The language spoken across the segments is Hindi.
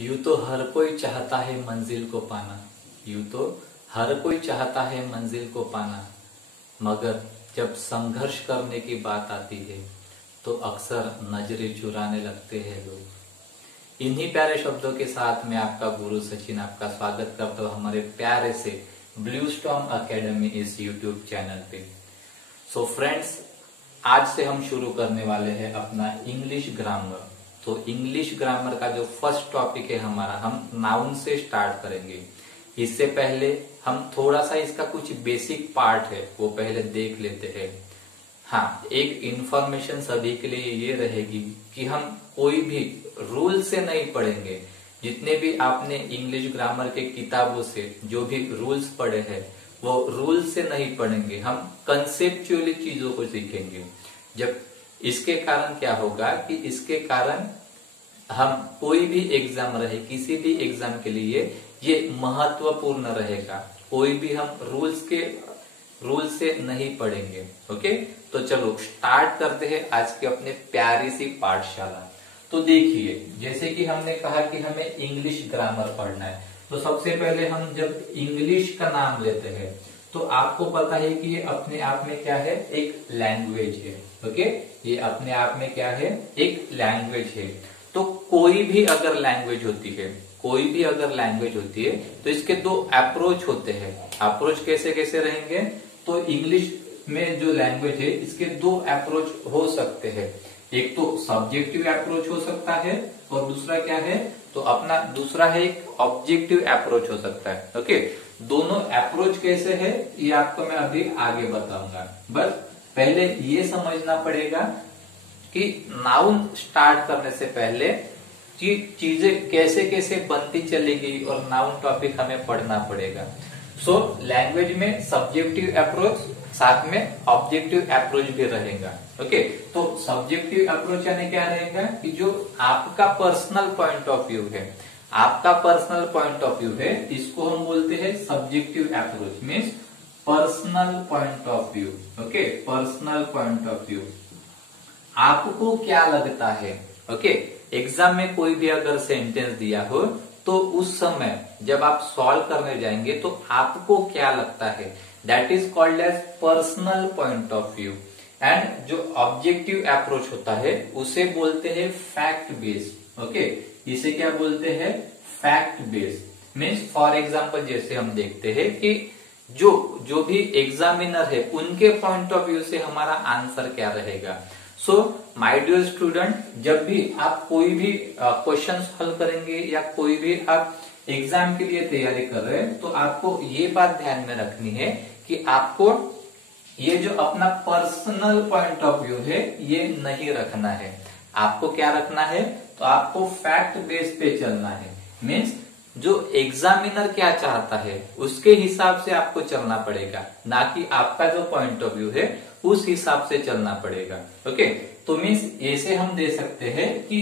यूं तो हर कोई चाहता है मंजिल को पाना। यूं तो हर कोई चाहता है मंजिल को पाना, मगर जब संघर्ष करने की बात आती है तो अक्सर नजरें चुराने लगते हैं लोग। इन्हीं प्यारे शब्दों के साथ मैं आपका गुरु सचिन आपका स्वागत करता हूँ हमारे प्यारे से ब्लू स्टॉर्म अकेडमी इस यूट्यूब चैनल पे। सो फ्रेंड्स, आज से हम शुरू करने वाले हैं अपना इंग्लिश ग्रामर। तो इंग्लिश ग्रामर का जो फर्स्ट टॉपिक है हमारा, हम नाउन से स्टार्ट करेंगे। इससे पहले हम थोड़ा सा इसका कुछ बेसिक पार्ट है वो पहले देख लेते हैं। हाँ, एक इंफॉर्मेशन सभी के लिए ये रहेगी कि हम कोई भी रूल से नहीं पढ़ेंगे। जितने भी आपने इंग्लिश ग्रामर के किताबों से जो भी रूल्स पढ़े हैं वो रूल से नहीं पढ़ेंगे, हम कंसेप्चुअली चीजों को सीखेंगे। जब इसके कारण क्या होगा कि इसके कारण हम कोई भी एग्जाम रहे, किसी भी एग्जाम के लिए ये महत्वपूर्ण रहेगा। कोई भी हम रूल से नहीं पढ़ेंगे। ओके, तो चलो स्टार्ट करते हैं आज की अपने प्यारी सी पाठशाला। तो देखिए, जैसे कि हमने कहा कि हमें इंग्लिश ग्रामर पढ़ना है, तो सबसे पहले हम जब इंग्लिश का नाम लेते हैं तो आपको पता है कि ये अपने आप में क्या है, एक लैंग्वेज है। ओके, ये अपने आप में क्या है, एक लैंग्वेज है। तो कोई भी अगर लैंग्वेज होती है तो इसके दो अप्रोच होते हैं। अप्रोच कैसे कैसे रहेंगे, तो इंग्लिश में जो लैंग्वेज है इसके दो अप्रोच हो सकते हैं। एक तो सब्जेक्टिव अप्रोच हो सकता है और दूसरा क्या है, तो अपना दूसरा है एक ऑब्जेक्टिव अप्रोच हो सकता है। ओके, दोनों अप्रोच कैसे है ये आपको मैं अभी आगे बताऊंगा। बस पहले ये समझना पड़ेगा कि नाउन स्टार्ट करने से पहले कि चीजें कैसे कैसे बनती चलेगी और नाउन टॉपिक हमें पढ़ना पड़ेगा। सो लैंग्वेज में सब्जेक्टिव अप्रोच साथ में ऑब्जेक्टिव अप्रोच भी रहेगा। ओके, तो सब्जेक्टिव अप्रोच यानी क्या रहेगा कि जो आपका पर्सनल पॉइंट ऑफ व्यू है, इसको हम बोलते हैं subjective approach. Means personal point of view. Okay, personal point of view, आपको क्या लगता है। ओके, एग्जाम में कोई भी अगर सेंटेंस दिया हो तो उस समय जब आप सॉल्व करने जाएंगे तो आपको क्या लगता है, that is called as personal point of view. एंड जो ऑब्जेक्टिव अप्रोच होता है उसे बोलते हैं फैक्ट बेस्ड। ओके, इसे क्या बोलते हैं, fact based. Means for example जैसे हम देखते हैं कि जो भी एग्जामिनर है उनके पॉइंट ऑफ व्यू से हमारा आंसर क्या रहेगा। सो माय डियर स्टूडेंट, जब भी आप कोई भी क्वेश्चन हल करेंगे या कोई भी आप एग्जाम के लिए तैयारी कर रहे हैं तो आपको ये बात ध्यान में रखनी है कि आपको ये जो अपना पर्सनल पॉइंट ऑफ व्यू है ये नहीं रखना है। आपको क्या रखना है, तो आपको फैक्ट बेस पे चलना है। मीन्स जो एग्जामिनर क्या चाहता है उसके हिसाब से आपको चलना पड़ेगा, ना कि आपका जो पॉइंट ऑफ व्यू है उस हिसाब से चलना पड़ेगा। ओके, तो मीन्स ऐसे हम दे सकते हैं कि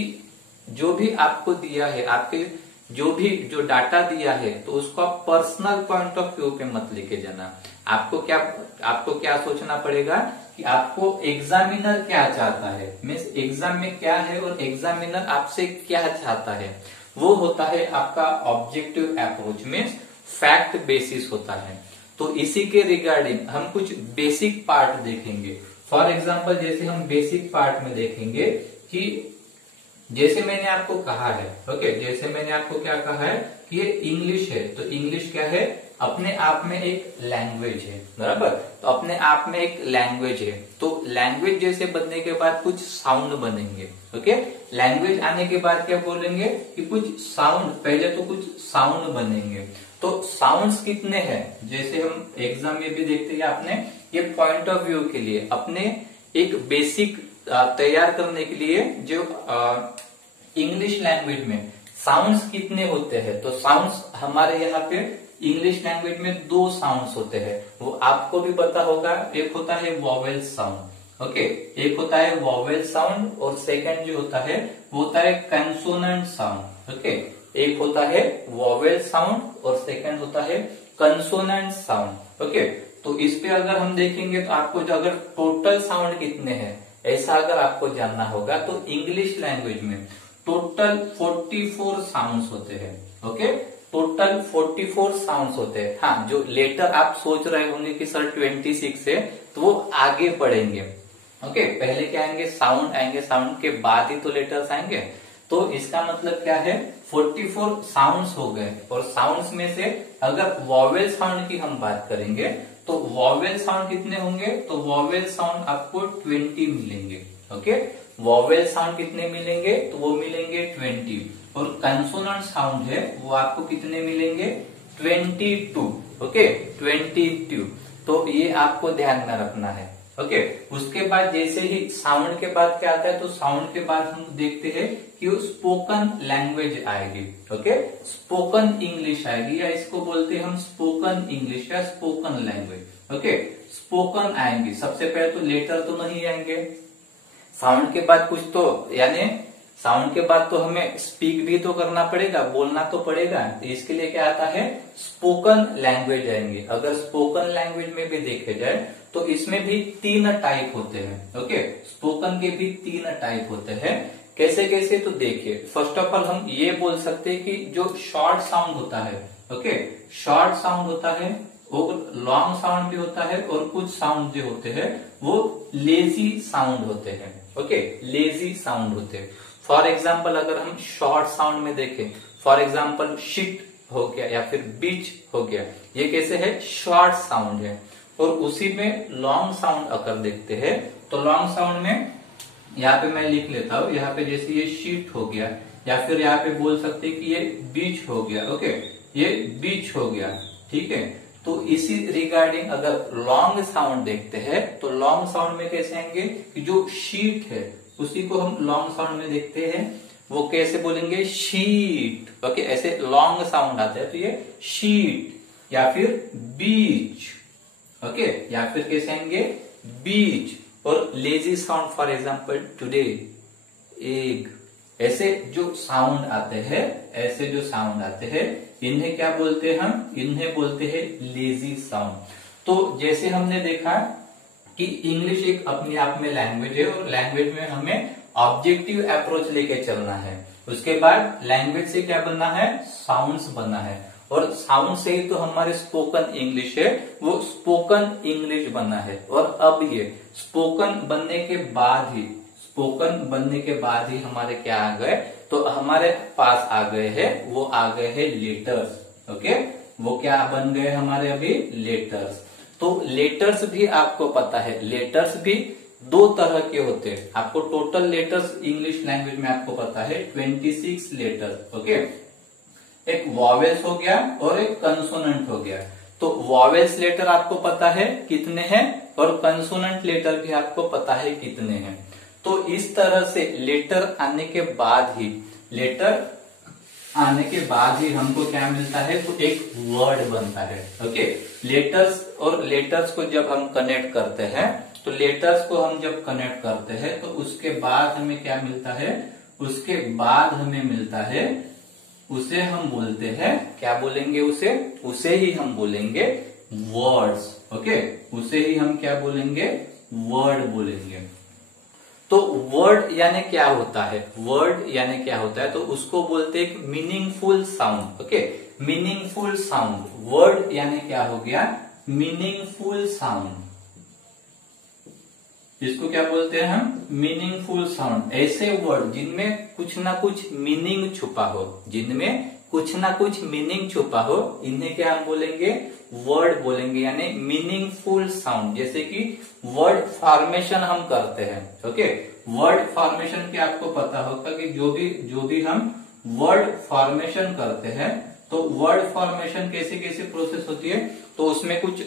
जो भी आपको दिया है, आपके जो डाटा दिया है तो उसको आप पर्सनल पॉइंट ऑफ व्यू पे मत लेके जाना। आपको क्या सोचना पड़ेगा कि आपको एग्जामिनर क्या चाहता है। मीन्स एग्जाम में क्या है और एग्जामिनर आपसे क्या चाहता है, वो होता है आपका objective approach. Means fact basis होता है। तो इसी के रिगार्डिंग हम कुछ बेसिक पार्ट देखेंगे। फॉर एग्जाम्पल जैसे हम बेसिक पार्ट में देखेंगे कि जैसे मैंने आपको कहा है, ओके, जैसे मैंने आपको क्या कहा है कि ये इंग्लिश है, तो इंग्लिश क्या है, अपने आप में एक लैंग्वेज है, बराबर। तो अपने आप में एक लैंग्वेज है, तो लैंग्वेज जैसे बनने के बाद कुछ साउंड बनेंगे। ओके, लैंग्वेज आने के बाद क्या बोलेंगे कि कुछ साउंड, पहले तो कुछ साउंड बनेंगे। तो साउंड्स कितने हैं, जैसे हम एग्जाम में भी देखते हैं आपने, ये पॉइंट ऑफ व्यू के लिए अपने एक बेसिक तैयार करने के लिए जो इंग्लिश लैंग्वेज में साउंड्स कितने होते हैं, तो साउंड्स हमारे यहाँ पे इंग्लिश लैंग्वेज में दो साउंड्स होते हैं, वो आपको भी पता होगा। एक होता है वॉवेल साउंड। ओके, एक होता है वॉवेल साउंड और सेकंड जो होता है वो होता है कंसोनेंट साउंड। ओके, एक होता है वॉवेल साउंड और सेकंड होता है कंसोनेंट साउंड। ओके, तो इस पे अगर हम देखेंगे तो आपको जो अगर टोटल साउंड कितने हैं ऐसा अगर आपको जानना होगा तो इंग्लिश लैंग्वेज में टोटल 44 साउंड्स होते हैं। ओके, टोटल 44 साउंड्स होते हैं। हाँ, जो लेटर आप सोच रहे होंगे कि सर 26 है, तो वो आगे पढ़ेंगे। ओके, पहले क्या आएंगे, साउंड आएंगे, साउंड के बाद ही तो लेटर्स आएंगे। तो इसका मतलब क्या है, 44 साउंड्स हो गए। और साउंड्स में से अगर वॉवेल साउंड की हम बात करेंगे तो वॉवेल साउंड कितने होंगे, तो वॉवेल साउंड आपको 20 मिलेंगे। ओके, वॉवेल साउंड कितने मिलेंगे, तो वो मिलेंगे 20। और कंसोनेंट साउंड है वो आपको कितने मिलेंगे, 22। ओके, 22। तो ये आपको ध्यान में रखना है। ओके, उसके बाद जैसे ही साउंड के बाद क्या आता है, तो साउंड के बाद हम देखते हैं कि वो स्पोकन लैंग्वेज आएगी। ओके, स्पोकन इंग्लिश आएगी, या इसको बोलते हैं हम स्पोकन इंग्लिश या स्पोकन लैंग्वेज। ओके, स्पोकन आएंगी। सबसे पहले तो लेटर तो नहीं आएंगे, साउंड के बाद कुछ तो, यानी साउंड के बाद तो हमें स्पीक भी तो करना पड़ेगा, बोलना तो पड़ेगा। तो इसके लिए क्या आता है, स्पोकन लैंग्वेज आएंगे। अगर स्पोकन लैंग्वेज में भी देखे जाए तो इसमें भी 3 टाइप होते हैं। ओके, स्पोकन के भी 3 टाइप होते हैं। कैसे कैसे, तो देखिए, फर्स्ट ऑफ ऑल हम ये बोल सकते हैं कि जो शॉर्ट साउंड होता है, ओके, शॉर्ट साउंड होता है और लॉन्ग साउंड भी होता है, और कुछ साउंड जो होते हैं वो लेजी साउंड होते हैं। ओके, लेजी साउंड होते हैं। फॉर एग्जाम्पल अगर हम शॉर्ट साउंड में देखें, फॉर एग्जाम्पल शिट हो गया या फिर बीच हो गया, ये कैसे है, शॉर्ट साउंड है। और उसी में लॉन्ग साउंड अगर देखते हैं तो लॉन्ग साउंड में यहाँ पे मैं लिख लेता हूं, यहाँ पे जैसे ये शीट हो गया, या फिर यहाँ पे बोल सकते हैं कि ये बीच हो गया। ओके, ये बीच हो गया, ठीक है। तो इसी रिगार्डिंग अगर लॉन्ग साउंड देखते हैं तो लॉन्ग साउंड में कैसे आएंगे कि जो शीट है उसी को हम लॉन्ग साउंड में देखते हैं, वो कैसे बोलेंगे, शीट। ओके, ऐसे लॉन्ग साउंड आता है तो ये शीट या फिर बीच। ओके, या फिर कैसे आएंगे, बीच। और lazy sound for example today, egg, ऐसे जो साउंड आते हैं, ऐसे जो साउंड आते हैं, इन्हें क्या बोलते हैं हम, इन्हें बोलते हैं लेजी साउंड। तो जैसे हमने देखा कि इंग्लिश एक अपने आप में लैंग्वेज है, और लैंग्वेज में हमें ऑब्जेक्टिव अप्रोच लेके चलना है। उसके बाद लैंग्वेज से क्या बनना है, साउंड्स बनना है, और साउंड से ही तो हमारे स्पोकन इंग्लिश है, वो स्पोकन इंग्लिश बना है। और अब ये स्पोकन बनने के बाद ही, स्पोकन बनने के बाद ही हमारे क्या आ गए, तो हमारे पास आ गए हैं, वो आ गए हैं लेटर्स। ओके, वो क्या बन गए हमारे अभी, लेटर्स। तो लेटर्स भी आपको पता है, लेटर्स भी 2 तरह के होते हैं। आपको टोटल लेटर्स इंग्लिश लैंग्वेज में आपको पता है 26 लेटर्स। ओके, एक वॉवेल्स हो गया और एक कंसोनेंट हो गया। तो वॉवेल्स लेटर आपको पता है कितने हैं, और कंसोनेंट लेटर भी आपको पता है कितने हैं। तो इस तरह से लेटर आने के बाद ही, लेटर आने के बाद ही हमको क्या मिलता है, तो एक वर्ड बनता है। ओके, लेटर्स और लेटर्स को जब हम कनेक्ट करते हैं, तो लेटर्स को हम जब कनेक्ट करते हैं तो उसके बाद हमें क्या मिलता है, उसके बाद हमें मिलता है, उसे हम बोलते हैं, क्या बोलेंगे उसे, उसे ही हम बोलेंगे वर्ड्स। ओके, उसे ही हम क्या बोलेंगे, वर्ड बोलेंगे। तो वर्ड यानी क्या होता है, वर्ड यानी क्या होता है, तो उसको बोलते हैं meaningful sound. Okay, meaningful sound, word यानी क्या हो गया, मीनिंगफुल साउंड। इसको क्या बोलते हैं हम, मीनिंगफुल साउंड। ऐसे वर्ड जिनमें कुछ ना कुछ मीनिंग छुपा हो, जिनमें कुछ ना कुछ मीनिंग छुपा हो, इन्हें क्या हम बोलेंगे, वर्ड बोलेंगे, यानी मीनिंगफुल साउंड। जैसे कि वर्ड फॉर्मेशन हम करते हैं। ओके, वर्ड फॉर्मेशन के आपको पता होगा कि जो भी हम वर्ड फॉर्मेशन करते हैं, तो वर्ड फॉर्मेशन कैसे कैसे प्रोसेस होती है, तो उसमें कुछ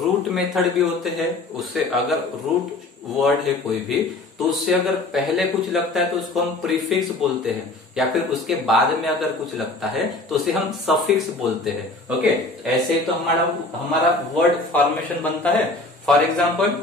रूट मेथड भी होते हैं। उससे अगर रूट वर्ड है कोई भी, तो उससे अगर पहले कुछ लगता है तो उसको हम प्रीफिक्स बोलते हैं, या फिर उसके बाद में अगर कुछ लगता है तो उसे हम सफिक्स बोलते हैं। ओके, ऐसे तो हमारा वर्ड फॉर्मेशन बनता है। फॉर एग्जाम्पल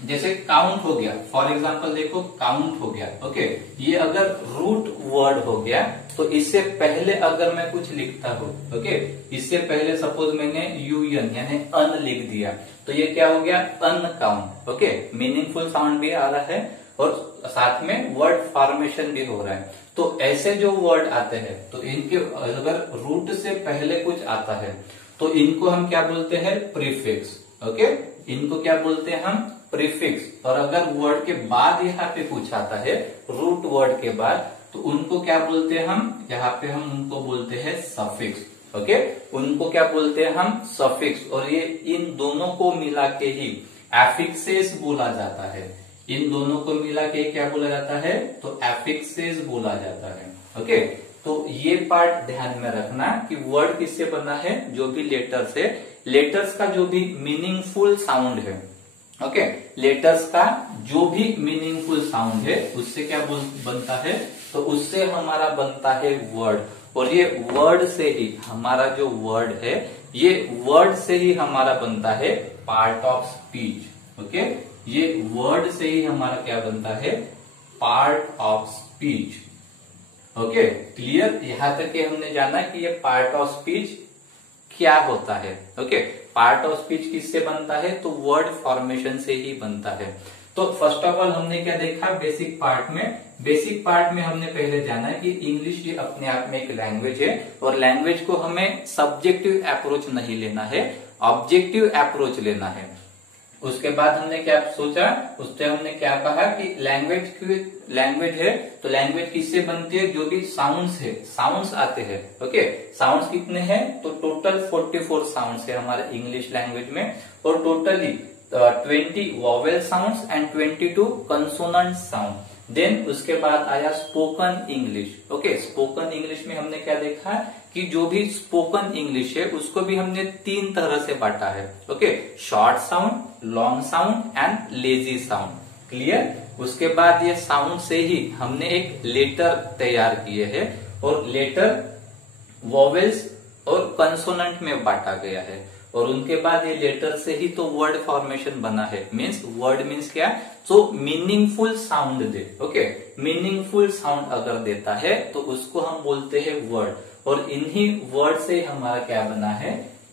जैसे काउंट हो गया, फॉर एग्जाम्पल देखो काउंट हो गया। ओके, ये अगर रूट वर्ड हो गया तो इससे पहले अगर मैं कुछ लिखता हूं, ओके, इससे पहले सपोज मैंने यूएन यानी अन लिख दिया, तो ये क्या हो गया, अनकाउंट। ओके, मीनिंगफुल साउंड भी आ रहा है और साथ में वर्ड फॉर्मेशन भी हो रहा है। तो ऐसे जो वर्ड आते हैं तो इनके अगर रूट से पहले कुछ आता है तो इनको हम क्या बोलते हैं, प्रीफिक्स। ओके, इनको क्या बोलते हैं हम, प्रीफिक्स। और अगर वर्ड के बाद यहाँ पे कुछ आता है रूट वर्ड के बाद तो उनको क्या बोलते हैं हम, यहाँ पे हम उनको बोलते हैं सफिक्स। ओके, उनको क्या बोलते हैं हम, सफिक्स। और ये इन दोनों को मिला के ही एफिक्सेस बोला जाता है। इन दोनों को मिला के क्या बोला जाता है, तो एफिक्सेस बोला जाता है। ओके, तो ये पार्ट ध्यान में रखना कि वर्ड किससे बना है, जो भी लेटर्स है, लेटर्स का जो भी मीनिंगफुल साउंड है। ओके, लेटर्स का जो भी मीनिंगफुल साउंड है उससे क्या बनता है, तो उससे हमारा बनता है वर्ड। और ये वर्ड से ही हमारा जो वर्ड है, ये वर्ड से ही हमारा बनता है पार्ट ऑफ स्पीच। ओके, ये वर्ड से ही हमारा क्या बनता है, part of speech. Okay, clear. यहां तक कि हमने जाना कि ये पार्ट ऑफ स्पीच क्या होता है। ओके, पार्ट ऑफ स्पीच किससे बनता है, तो वर्ड फॉर्मेशन से ही बनता है। तो फर्स्ट ऑफ ऑल हमने क्या देखा बेसिक पार्ट में, बेसिक पार्ट में हमने पहले जाना कि इंग्लिश ये अपने आप में एक लैंग्वेज है और लैंग्वेज को हमें सब्जेक्टिव अप्रोच नहीं लेना है, ऑब्जेक्टिव अप्रोच लेना है। उसके बाद हमने क्या सोचा, उससे हमने क्या कहा कि लैंग्वेज है तो लैंग्वेज किससे बनती है, जो भी साउंड्स है, साउंड्स आते हैं। ओके, साउंड्स कितने हैं, तो टोटल 44 साउंड्स है हमारे इंग्लिश लैंग्वेज में और totally 20 vowel sounds and 22 consonant sound. Then उसके बाद आया spoken English. Okay, spoken English में हमने क्या देखा कि जो भी स्पोकन इंग्लिश है उसको भी हमने 3 तरह से बांटा है। Okay, short sound, long sound and lazy sound. Clear. उसके बाद ये साउंड से ही हमने एक लेटर तैयार किए हैं और लेटर वॉवेल्स और कंसोनेंट में बांटा गया है। और उनके बाद ये लेटर से ही तो वर्ड फॉर्मेशन बना है। मीन्स वर्ड मीन्स क्या, तो मीनिंगफुल साउंड दे। ओके, मीनिंगफुल साउंड अगर देता है तो उसको हम बोलते हैं वर्ड। और इन्हीं वर्ड से हमारा क्या बना है,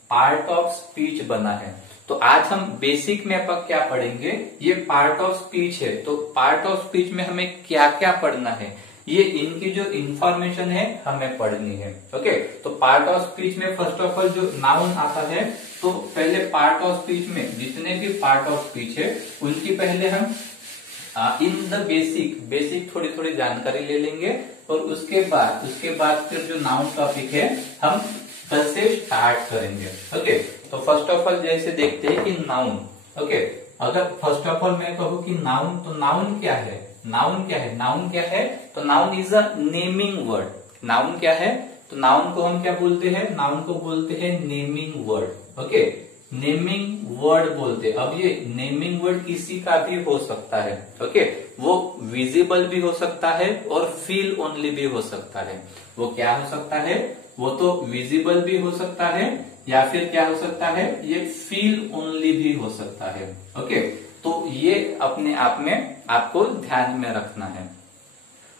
पार्ट ऑफ स्पीच बना है। तो आज हम बेसिक में अब क्या पढ़ेंगे, ये पार्ट ऑफ स्पीच है। तो पार्ट ऑफ स्पीच में हमें क्या क्या पढ़ना है, ये इनकी जो इंफॉर्मेशन है हमें पढ़नी है। ओके, तो पार्ट ऑफ स्पीच में फर्स्ट ऑफ ऑल जो नाउन आता है, तो पहले पार्ट ऑफ स्पीच में जितने भी पार्ट ऑफ स्पीच है उनकी पहले हम इन द बेसिक थोड़ी थोड़ी जानकारी ले लेंगे। और उसके बाद फिर जो नाउन टॉपिक है हम कल से स्टार्ट करेंगे। ओके, तो फर्स्ट ऑफ ऑल जैसे देखते हैं कि नाउन। ओके, अगर फर्स्ट ऑफ ऑल मैं कहूँ कि नाउन, तो नाउन क्या है, नाउन क्या है, नाउन क्या है, तो noun is a naming word. Noun क्या है, तो नाउन को हम क्या बोलते हैं, नाउन को बोलते हैं naming word. Okay, naming word बोलते हैं। अब ये नेमिंग वर्ड किसी का भी हो सकता है। ओके, वो विजिबल भी हो सकता है और फील ओनली भी हो सकता है। वो क्या हो सकता है, वो तो विजिबल भी हो सकता है या फिर क्या हो सकता है, ये फील ओनली भी हो सकता है। ओके, तो ये अपने आप में आपको ध्यान में रखना है।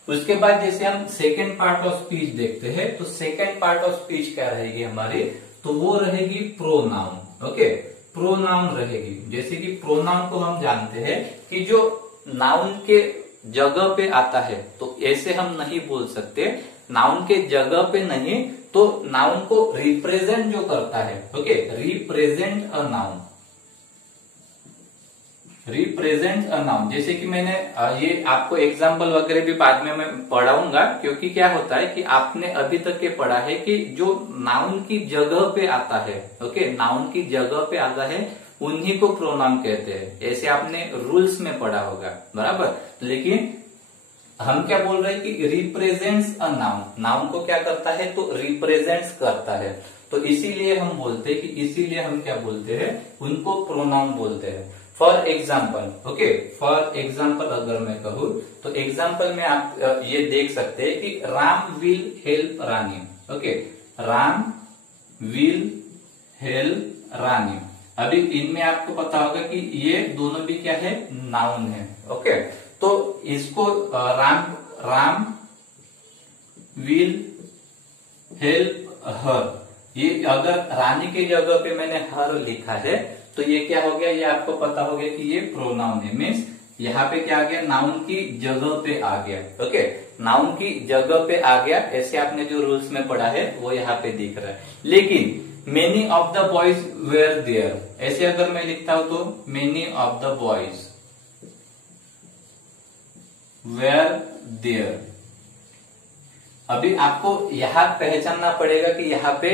उसके बाद जैसे हम सेकेंड पार्ट ऑफ स्पीच देखते हैं, तो सेकेंड पार्ट ऑफ स्पीच क्या रहेगी हमारी, तो वो रहेगी प्रोनाउन। ओके, प्रोनाउन रहेगी। जैसे कि प्रोनाउन को हम जानते हैं कि जो नाउन के जगह पे आता है, तो ऐसे हम नहीं बोल सकते, नाउन के जगह पे नहीं, तो नाउन को रिप्रेजेंट जो करता है। Okay, represent a noun, represent a noun. जैसे कि मैंने ये आपको एग्जाम्पल वगैरह भी बाद में मैं पढ़ाऊंगा, क्योंकि क्या होता है कि आपने अभी तक ये पढ़ा है कि जो नाउन की जगह पे आता है, ओके, नाउन की जगह पे आता है उन्हीं को प्रोनाउन कहते हैं। ऐसे आपने रूल्स में पढ़ा होगा, बराबर। लेकिन हम क्या बोल रहे हैं कि रिप्रेजेंट्स अ नाउन, नाउन को क्या करता है, तो रिप्रेजेंट्स करता है। तो इसीलिए हम बोलते हैं कि इसीलिए हम क्या बोलते हैं, उनको प्रोनाउन बोलते हैं। For example, okay, for example अगर मैं कहूँ तो एग्जाम्पल में आप ये देख सकते हैं कि Ram will help Rani. Okay, Ram will help Rani. अभी इनमें आपको पता होगा कि ये दोनों भी क्या है, नाउन है। ओके, तो इसको राम विल हेल्प हर, ये अगर रानी की जगह पे मैंने हर लिखा है तो ये क्या हो गया, ये आपको पता हो गया कि ये प्रोनाउन है। मीन्स यहाँ पे क्या आ गया, नाउन की जगह पे आ गया। ओके, नाउन की जगह पे आ गया, ऐसे आपने जो रूल्स में पढ़ा है वो यहाँ पे दिख रहा है। लेकिन many of the boys were there, ऐसे अगर मैं लिखता हूं तो many of the boys were there. अभी आपको यहां पहचानना पड़ेगा कि यहाँ पे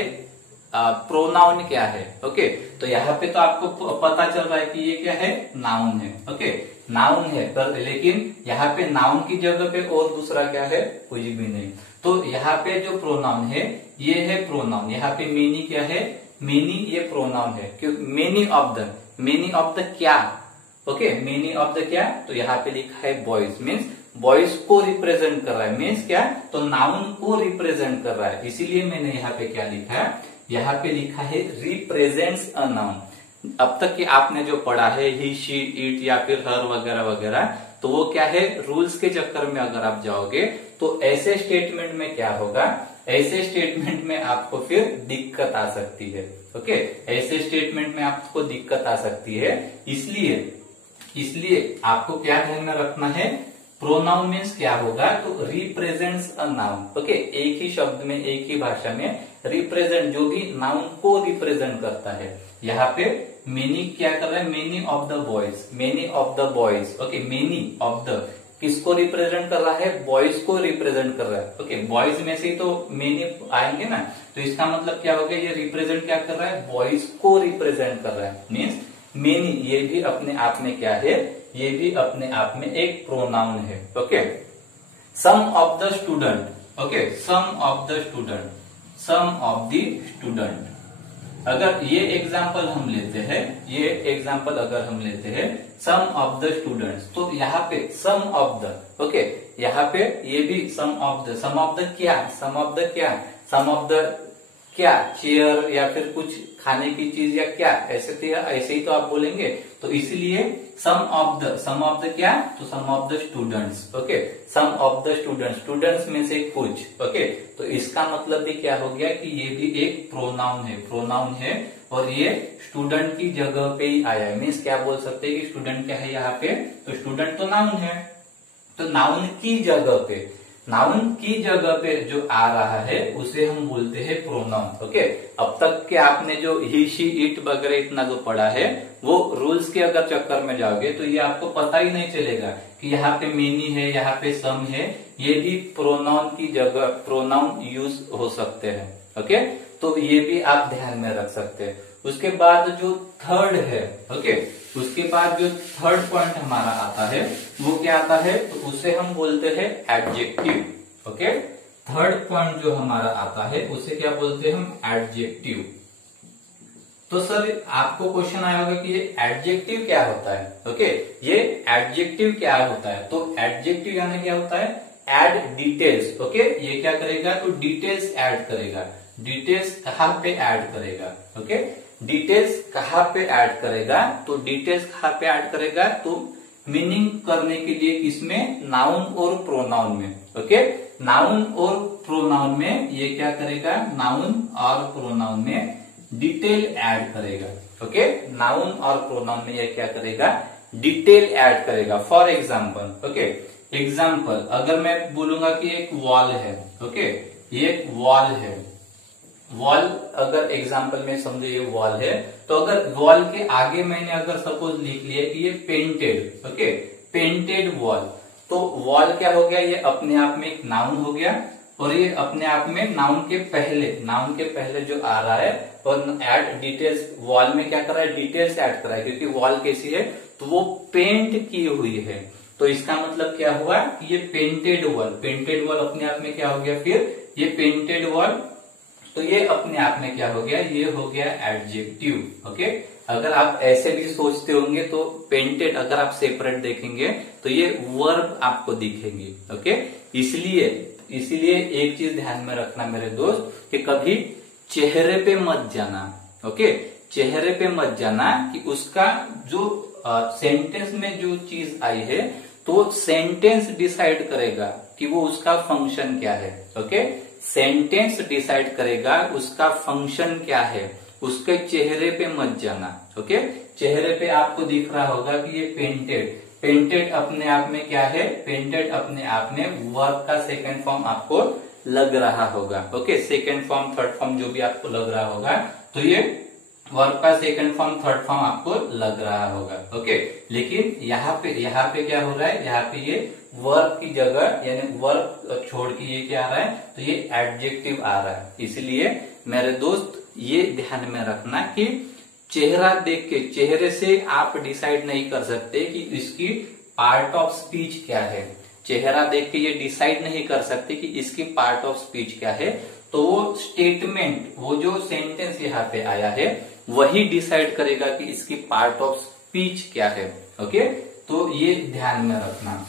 प्रोनाउन क्या है। ओके, तो यहाँ पे तो आपको पता चल रहा है कि ये क्या है, नाउन है। ओके, नाउन है, पर लेकिन यहाँ पे नाउन की जगह पे और दूसरा क्या है, कुछ भी नहीं। तो यहाँ पे जो प्रोनाउन है ये है प्रोनाउन। यहाँ पे मेनी क्या है, मेनी ये प्रोनाउन है। क्यों, मेनी ऑफ द क्या, ओके, मेनी ऑफ द क्या, तो यहाँ पे लिखा है बॉयज, मीन्स बॉयज को रिप्रेजेंट कर रहा है। मीन्स क्या, तो नाउन को रिप्रेजेंट कर रहा है, इसीलिए मैंने यहाँ पे क्या लिखा है, यहाँ पे लिखा है रिप्रेजेंट्स अ नाउन। अब तक कि आपने जो पढ़ा है ही, शी, इट या फिर हर वगैरह वगैरह, तो वो क्या है, रूल्स के चक्कर में अगर आप जाओगे तो ऐसे स्टेटमेंट में क्या होगा, ऐसे स्टेटमेंट में आपको फिर दिक्कत आ सकती है। ओके, ऐसे स्टेटमेंट में आपको दिक्कत आ सकती है। इसलिए आपको क्या ध्यान में रखना है, प्रोनाउन मीन्स क्या होगा, तो रिप्रेजेंट्स अ नाउन। ओके, एक ही शब्द में, एक ही भाषा में रिप्रेजेंट, जो भी नाउन को रिप्रेजेंट करता है। यहाँ पे मेनी क्या कर रहा है, many of the boys, many of the boys. Okay, many of the किसको रिप्रेजेंट कर रहा है, बॉयज को रिप्रेजेंट कर रहा है। ओके, बॉयज में से ही तो मेनी आएंगे ना, तो इसका मतलब क्या हो गया, ये रिप्रेजेंट क्या कर रहा है, बॉयज को रिप्रेजेंट कर रहा है। मीन्स मेनी ये भी अपने आप में क्या है, ये भी अपने आप में एक प्रोनाउन है। Okay, some of the student, okay, some of the student, some of the student. अगर ये एग्जाम्पल हम लेते हैं, ये एग्जाम्पल अगर हम लेते हैं सम ऑफ द स्टूडेंट्स, तो यहाँ पे सम ऑफ द, ओके, यहाँ पे ये भी some of the, some of the क्या, सम ऑफ द क्या, सम ऑफ द क्या, चेयर या फिर कुछ खाने की चीज या क्या, ऐसे ही तो आप बोलेंगे। तो इसलिए सम ऑफ द क्या, तो some of the students. Okay, some of the students में से कुछ। ओके, तो इसका मतलब भी क्या हो गया कि ये भी एक प्रोनाउन है और ये स्टूडेंट की जगह पे ही आया है। मीन्स क्या बोल सकते हैं कि स्टूडेंट क्या है यहाँ पे, तो स्टूडेंट तो नाउन है, तो नाउन की जगह पे जो आ रहा है उसे हम बोलते हैं प्रोनाउन। ओके, अब तक के आपने जो ही, शी, इट वगैरह इतना जो पढ़ा है, वो रूल्स के अगर चक्कर में जाओगे तो ये आपको पता ही नहीं चलेगा कि यहाँ पे मेनी है, यहाँ पे सम है, ये भी प्रोनाउन की जगह प्रोनाउन यूज हो सकते हैं। ओके, तो ये भी आप ध्यान में रख सकते हैं। उसके बाद जो थर्ड है, ओके, उसके बाद जो थर्ड पॉइंट हमारा आता है वो क्या आता है, तो उसे हम बोलते हैं एडजेक्टिव। ओके, थर्ड पॉइंट जो हमारा आता है उसे क्या बोलते हैं हम, एडजेक्टिव। तो सर आपको क्वेश्चन आया होगा कि ये एडजेक्टिव क्या होता है। ओके, ये एडजेक्टिव क्या होता है, तो एडजेक्टिव यानी क्या होता है, एड डिटेल्स। ओके, ये क्या करेगा, तो डिटेल्स ऐड करेगा। डिटेल्स कहाँ पे ऐड करेगा, ओके, डिटेल्स कहाँ पे ऐड करेगा, तो डिटेल्स कहाँ पे ऐड करेगा, तो मीनिंग करने के लिए किसमें, नाउन और प्रोनाउन में। ओके, नाउन और प्रोनाउन में ये क्या करेगा, नाउन और प्रोनाउन में डिटेल ऐड करेगा। ओके, नाउन और प्रोनाउन में ये क्या करेगा, डिटेल ऐड करेगा। फॉर एग्जाम्पल, ओके, एग्जाम्पल अगर मैं बोलूंगा कि एक वॉल है, ओके, ये एक वॉल है, वॉल अगर एग्जाम्पल में समझे ये वॉल है, तो अगर वॉल के आगे मैंने अगर सपोज लिख लिया कि ये पेंटेड, ओके, पेंटेड वॉल, तो वॉल क्या हो गया, ये अपने आप में एक नाउन हो गया और ये अपने आप में नाउन के पहले जो आ रहा है और ऐड डिटेल्स, वॉल में क्या कर रहा है, डिटेल्स ऐड कर रहा है, क्योंकि वॉल कैसी है, तो वो पेंट की हुई है। तो इसका मतलब क्या हुआ कि ये पेंटेड वॉल अपने आप में क्या हो गया, फिर ये पेंटेड वॉल, तो ये अपने आप में क्या हो गया, ये हो गया एडजेक्टिव। ओके, अगर आप ऐसे भी सोचते होंगे तो पेंटेड अगर आप सेपरेट देखेंगे तो ये वर्ब आपको दिखेंगे। ओके, इसलिए एक चीज ध्यान में रखना मेरे दोस्त, कि कभी चेहरे पे मत जाना। ओके, चेहरे पे मत जाना कि उसका जो सेंटेंस में जो चीज आई है, तो सेंटेंस डिसाइड करेगा कि वो उसका फंक्शन क्या है। ओके, सेंटेंस डिसाइड करेगा उसका फंक्शन क्या है, उसके चेहरे पे मत जाना। ओके, चेहरे पे आपको दिख रहा होगा कि ये पेंटेड, पेंटेड अपने आप में क्या है, पेंटेड अपने आप में वर्ब का सेकंड फॉर्म आपको लग रहा होगा। Okay, second form third form जो भी आपको लग रहा होगा, तो ये वर्ब का सेकंड फॉर्म थर्ड फॉर्म आपको लग रहा होगा। ओके, लेकिन यहाँ पे क्या हो रहा है, यहाँ पे ये वर्ब की जगह यानी वर्ब छोड़ के ये क्या आ रहा है, तो ये एडजेक्टिव आ रहा है। इसलिए मेरे दोस्त ये ध्यान में रखना कि चेहरा देख के, चेहरे से आप डिसाइड नहीं कर सकते कि इसकी पार्ट ऑफ स्पीच क्या है। चेहरा देख के ये डिसाइड नहीं कर सकते कि इसकी पार्ट ऑफ स्पीच क्या है। तो वो स्टेटमेंट, वो जो सेंटेंस यहाँ पे आया है, वही डिसाइड करेगा कि इसकी पार्ट ऑफ स्पीच क्या है। ओके, तो ये ध्यान में रखना।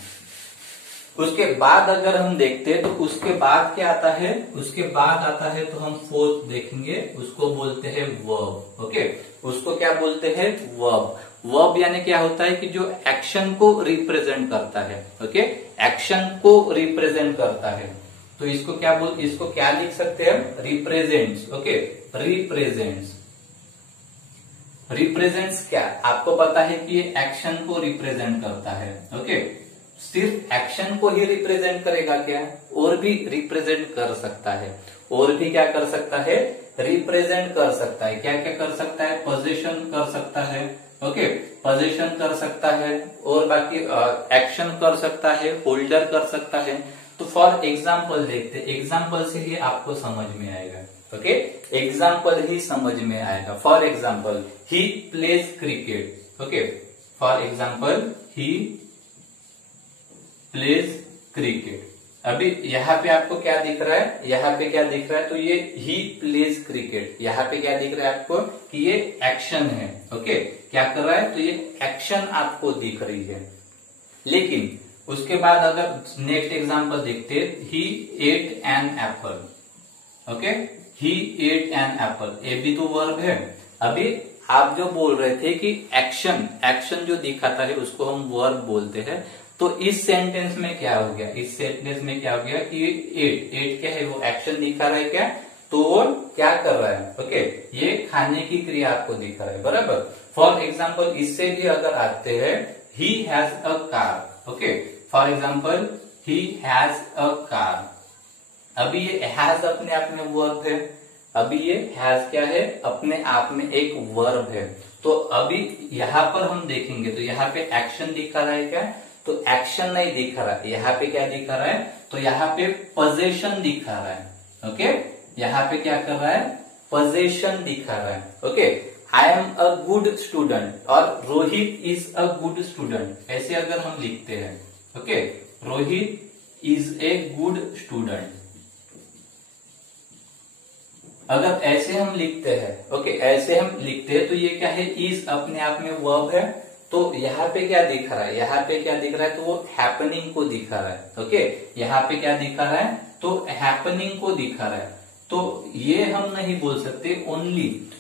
उसके बाद अगर हम देखते हैं तो उसके बाद क्या आता है, उसके बाद आता है तो हम फोर्थ देखेंगे, उसको बोलते हैं वर्ब। ओके, उसको क्या बोलते हैं, वर्ब। वर्ब यानी क्या होता है कि जो एक्शन को रिप्रेजेंट करता है। ओके, एक्शन को रिप्रेजेंट करता है। तो इसको क्या लिख सकते हैं, रिप्रेजेंट्स। Okay, represents. रिप्रेजेंट्स क्या, आपको पता है कि ये एक्शन को रिप्रेजेंट करता है। ओके, सिर्फ एक्शन को ही रिप्रेजेंट करेगा क्या, और भी रिप्रेजेंट कर सकता है। और भी क्या कर सकता है, रिप्रेजेंट कर सकता है। क्या क्या कर सकता है, पोजीशन कर सकता है। ओके, पोजीशन कर सकता है, और बाकी एक्शन कर सकता है, होल्डर कर सकता है। तो फॉर एग्जाम्पल देखते, एग्जाम्पल से ही आपको समझ में आएगा। ओके, एग्जाम्पल ही समझ में आएगा। For example, he plays cricket. Okay, for example, he plays cricket. अभी यहाँ पे आपको क्या दिख रहा है, यहाँ पे क्या दिख रहा है, तो ये ही प्लेज क्रिकेट। यहाँ पे क्या दिख रहा है आपको कि ये एक्शन है। ओके, क्या कर रहा है, तो ये एक्शन आपको दिख रही है। लेकिन उसके बाद अगर नेक्स्ट एग्जांपल देखते, ही eight an apple. Okay, he eight an apple, ये भी तो वर्ब है। अभी आप जो बोल रहे थे कि एक्शन जो दिखाता है उसको हम वर्ब बोलते हैं, तो इस सेंटेंस में क्या हो गया, इस सेंटेंस में क्या हो गया कि एट क्या है, वो एक्शन दिखा रहा है क्या, तो वो क्या कर रहा है। ओके, ये खाने की क्रिया आपको दिखा रहा है, बराबर। फॉर एग्जाम्पल, इससे भी अगर आते हैं, he has a car. Okay, for example, he has a car. अभी ये हैज अपने आप में वर्ब है। अभी ये हैज क्या है, अपने आप में एक वर्ब है। तो अभी यहाँ पर हम देखेंगे तो यहाँ पे एक्शन दिखा रहा है क्या, तो एक्शन नहीं दिखा रहा है। यहाँ पे क्या दिखा रहा है, तो यहाँ पे पोजीशन दिखा रहा है। ओके, यहाँ पे क्या कर रहा है, पोजीशन दिखा रहा है। Okay, I am a good student और Rohit is a good student, ऐसे अगर हम लिखते हैं। Okay, Rohit is a good student, अगर ऐसे हम लिखते हैं। ओके, ऐसे हम लिखते हैं तो ये क्या है, इज अपने आप में वर्ब है। तो यहाँ पे क्या दिख रहा है, यहाँ पे क्या दिख रहा है, तो वो हैपनिंग को दिखा रहा है। ओके, यहाँ पे क्या दिखा रहा है, तो हैपनिंग को दिखा रहा है। तो ये हम नहीं बोल सकते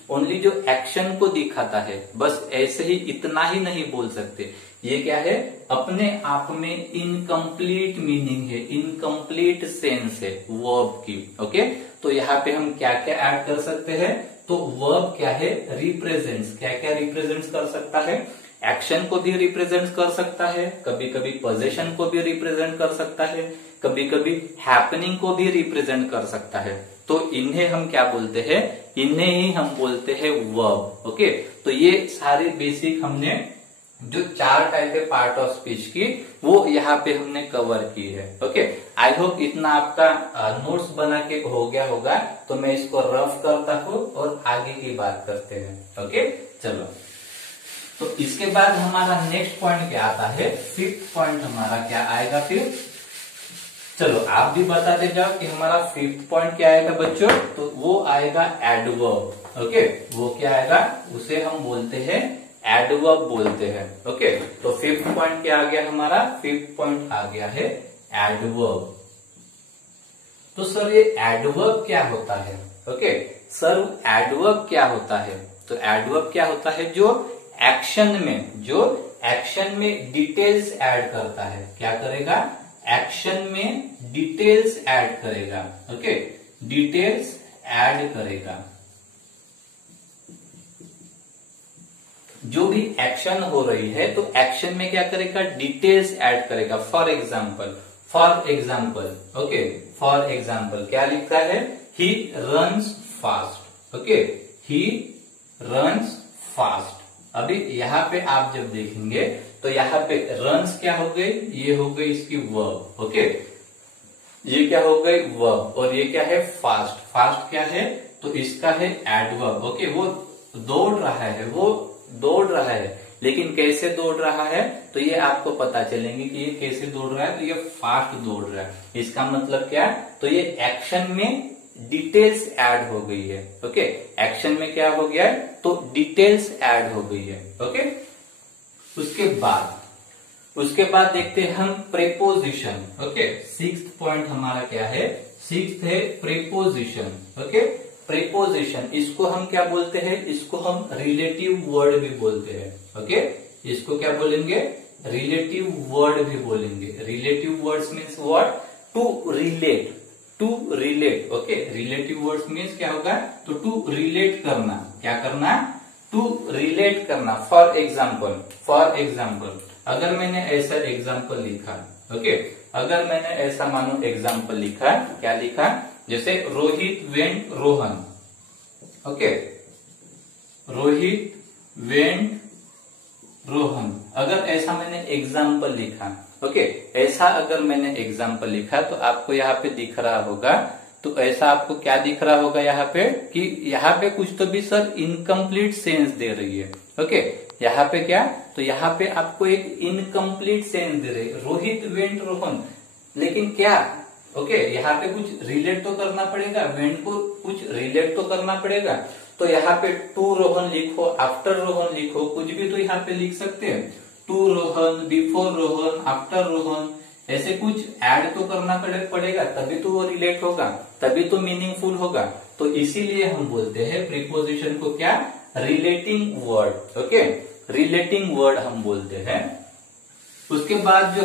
ओनली जो एक्शन को दिखाता है, बस ऐसे ही, इतना ही नहीं बोल सकते। ये क्या है, अपने आप में इनकम्प्लीट मीनिंग है, इनकम्प्लीट सेंस है वर्ब की। ओके, तो यहाँ पे हम क्या क्या ऐड कर सकते हैं, तो वर्ब क्या है, रिप्रेजेंट्स। क्या क्या रिप्रेजेंट्स कर सकता है, एक्शन को भी रिप्रेजेंट कर सकता है, कभी कभी पोजीशन को भी रिप्रेजेंट कर सकता है, कभी कभी हैपनिंग को भी रिप्रेजेंट कर सकता है। तो इन्हें हम क्या बोलते हैं, इन्हें ही हम बोलते हैं वर्ब। ओके, तो ये सारी बेसिक हमने जो 4 टाइप है पार्ट ऑफ स्पीच की, वो यहाँ पे हमने कवर की है। ओके, आई होप इतना आपका नोट्स बना के हो गया होगा। तो मैं इसको रफ करता हूँ और आगे की बात करते हैं। ओके, चलो। तो इसके बाद हमारा नेक्स्ट पॉइंट क्या आता है, 5th पॉइंट हमारा क्या आएगा फिर। चलो आप भी बताते जाओ कि हमारा 5th पॉइंट क्या आएगा बच्चों, तो वो आएगा एडवर्ब। ओके, वो क्या आएगा, उसे हम बोलते हैं एडवर्ब बोलते हैं। ओके, तो 5th पॉइंट क्या आ गया हमारा, 5th पॉइंट आ गया है एडवर्ब। तो सर ये एडवर्ब क्या होता है। ओके, सर एडवर्ब क्या होता है, तो एडवर्ब क्या होता है, जो एक्शन में डिटेल्स ऐड करता है। क्या करेगा, एक्शन में डिटेल्स ऐड करेगा। ओके, डिटेल्स ऐड करेगा, जो भी एक्शन हो रही है तो एक्शन में क्या करेगा, डिटेल्स ऐड करेगा। For example okay, for example क्या लिखा है, he runs fast. Okay, he runs fast. अभी यहाँ पे आप जब देखेंगे तो यहाँ पे रन्स क्या हो गई, ये हो गई इसकी वर्ब। ओके, ये क्या हो गई वर्ब, और ये क्या है फास्ट। फास्ट क्या है, तो इसका है एडवर्ब। ओके, वो दौड़ रहा है, लेकिन कैसे दौड़ रहा है तो ये आपको पता चलेंगे कि ये कैसे दौड़ रहा है, तो ये फास्ट दौड़ रहा है। इसका मतलब क्या है, तो ये एक्शन में डिटेल्स ऐड हो गई है। ओके, एक्शन में क्या हो गया है, तो डिटेल्स ऐड हो गई है। ओके, उसके बाद देखते हैं हम प्रेपोजिशन। ओके, 6th पॉइंट हमारा क्या है, 6th है प्रेपोजिशन। ओके, प्रेपोजिशन इसको हम क्या बोलते हैं, इसको हम रिलेटिव वर्ड भी बोलते हैं। ओके, इसको क्या बोलेंगे, रिलेटिव वर्ड भी बोलेंगे। Relative words means what, to relate. Okay, relative words means क्या होगा, तो टू रिलेट करना। क्या करना, टू रिलेट करना। फॉर एग्जाम्पल अगर मैंने ऐसा एग्जाम्पल लिखा, ओके, अगर मैंने ऐसा मानो एग्जाम्पल लिखा, क्या लिखा, जैसे Rohit went Rohan. Okay, Rohit went Rohan, अगर ऐसा मैंने एग्जाम्पल लिखा। ओके, ऐसा अगर मैंने एग्जाम्पल लिखा तो आपको यहाँ पे दिख रहा होगा, तो ऐसा आपको क्या दिख रहा होगा यहाँ पे, कि यहाँ पे कुछ तो भी सर इनकम्प्लीट सेंस दे रही है। ओके, यहाँ पे क्या, तो यहाँ पे आपको एक इनकम्प्लीट सेंस दे रही है, रोहित वेंट रोहन, लेकिन क्या, ओके, यहाँ पे कुछ रिलेट तो करना पड़ेगा, वेंट को कुछ रिलेट तो करना पड़ेगा। तो यहाँ पे टू रोहन लिखो, आफ्टर रोहन लिखो, कुछ भी तो यहाँ पे लिख सकते हैं। To Rohan, before Rohan, after Rohan, ऐसे कुछ ऐड तो करना पड़ेगा, तभी तो वो रिलेट होगा, तभी तो मीनिंगफुल होगा। तो इसीलिए हम बोलते हैं प्रीपोजिशन को क्या, relating word. Okay, relating word हम बोलते हैं। उसके बाद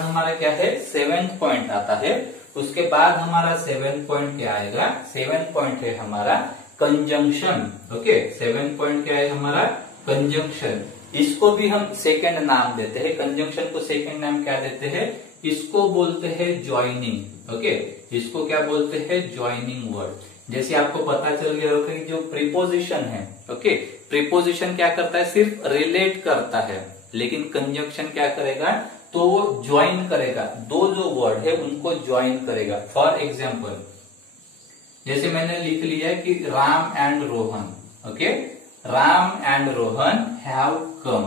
हमारा क्या है, 7th पॉइंट आता है। उसके बाद हमारा 7th पॉइंट क्या आएगा, 7th पॉइंट है हमारा कंजंक्शन। ओके, 7th पॉइंट क्या है हमारा, कंजंक्शन। इसको भी हम सेकंड नाम देते हैं, कंजंक्शन को सेकंड नाम क्या देते हैं, इसको बोलते हैं ज्वाइनिंग। ओके, इसको क्या बोलते हैं, ज्वाइनिंग वर्ड। जैसे आपको पता चल गया होगा कि जो प्रीपोजिशन है, ओके, प्रीपोजिशन क्या करता है, सिर्फ रिलेट करता है, लेकिन कंजंक्शन क्या करेगा, तो वो ज्वाइन करेगा, दो जो वर्ड है उनको ज्वाइन करेगा। फॉर एग्जाम्पल जैसे मैंने लिख लिया है कि Ram and Rohan. Okay, Ram and Rohan have come,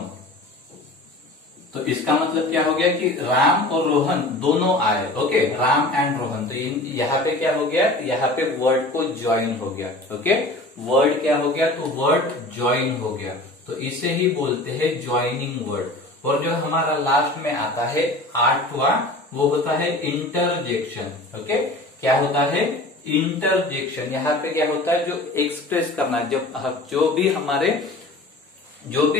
तो इसका मतलब क्या हो गया कि राम और रोहन दोनों आए। ओके, राम एंड रोहन, तो यहाँ पे क्या हो गया, यहाँ पे वर्ड को ज्वाइन हो गया। ओके, वर्ड क्या हो गया, तो वर्ड ज्वाइन हो गया, तो इसे ही बोलते हैं ज्वाइनिंग वर्ड। और जो हमारा लास्ट में आता है 8वां, वो होता है इंटरजेक्शन। ओके, क्या होता है, इंटरजेक्शन। यहाँ पे क्या होता है, जो एक्सप्रेस करना, जब जो भी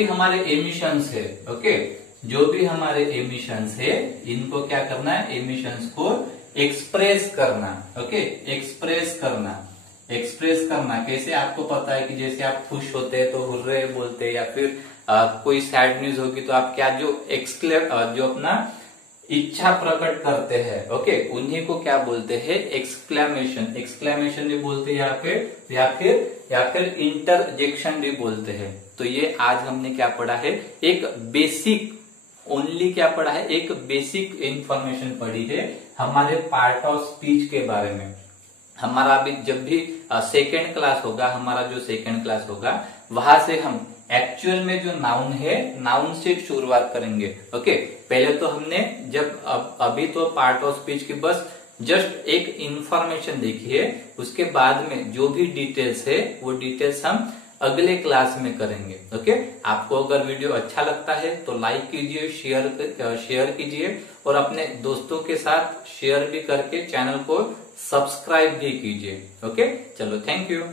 हमारे एमिशंस है, ओके, जो भी हमारे एमिशंस है, इनको क्या करना है, एमिशंस को एक्सप्रेस करना। ओके, एक्सप्रेस करना कैसे, आपको पता है कि जैसे आप खुश होते हैं तो हुर्रे बोलते हैं, या फिर कोई सैड न्यूज होगी तो आप क्या, जो अपना इच्छा प्रकट करते हैं, ओके, उन्हीं को क्या बोलते हैं, एक्सक्लेमेशन भी बोलते हैं यहाँ पे, या फिर इंटरजेक्शन भी बोलते हैं। तो ये आज हमने क्या पढ़ा है, एक बेसिक इंफॉर्मेशन पढ़ी है हमारे पार्ट ऑफ स्पीच के बारे में। हमारा अभी जब भी सेकेंड क्लास होगा, हमारा जो सेकेंड क्लास होगा, वहां से हम एक्चुअल में जो नाउन है, नाउन से शुरुआत करेंगे। ओके, पहले तो हमने अभी तो पार्ट ऑफ स्पीच की बस जस्ट एक इंफॉर्मेशन देखी है, उसके बाद में जो भी डिटेल्स है वो डिटेल्स हम अगले क्लास में करेंगे। ओके, आपको अगर वीडियो अच्छा लगता है तो लाइक कीजिए, शेयर कीजिए, और अपने दोस्तों के साथ शेयर भी करके चैनल को सब्सक्राइब भी कीजिए। ओके, चलो, थैंक यू।